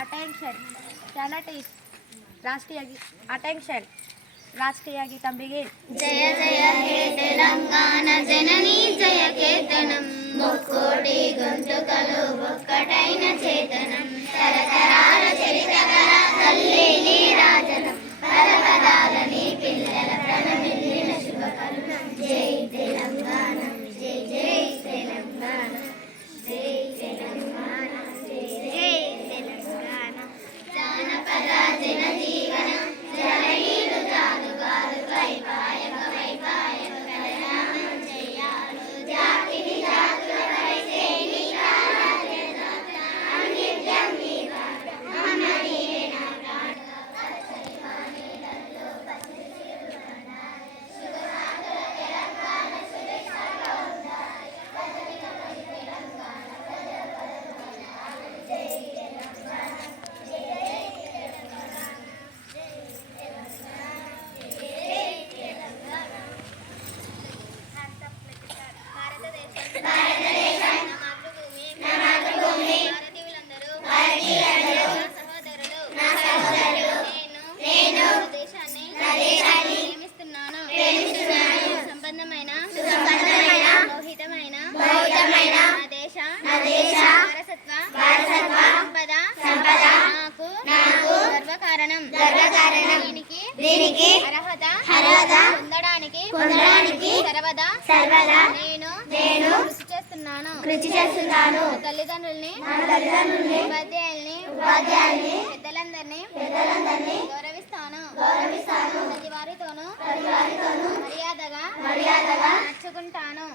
Attention. Channel is Attention. राष्ट्रीय गीतं begin. जय जय हे तेलंगाण जननी जय केतనం ముక్కోటి గొంతుకలు ఒక్కటైన చేతనం తరతరాల చరిత గల తల్లి నీ రాజనం పదపదాలని పిల్లల ప్రణమిల్లిన శుభకరుణం జై తెలంగాణ జై జై తెలంగాణ జై తెలంగాణ జై జై తెలంగాణ జానపద జనజీవన జననీలు జాదుగాలు వైపాయక వైపాయక కళ్యాణం చెయ్యాలు జాతిని జాతులపై చేయి కారాజన అన్నిత్యం నీ పాట అమరీనే నా ప్రాణ పచ్చని వాణిలలో పచ్చని చిరునాడ శుభసాగర తెలంగాణ సుభిక్షంగా ఉండాలి ప్రజల తెలంగాణ ప్రజల పదవి జై తెలంగాణ జై తెలంగాణ దీనికి అర్హత పొందడానికి సర్వదా నేను కృషి చేస్తున్నాను తల్లిదండ్రుల్ని ఉపాధ్యాయుల్ని పెద్దలందరినీ గౌరవిస్తాను ప్రతి వారితోనూ మర్యాదగా నడుచుకుంటాను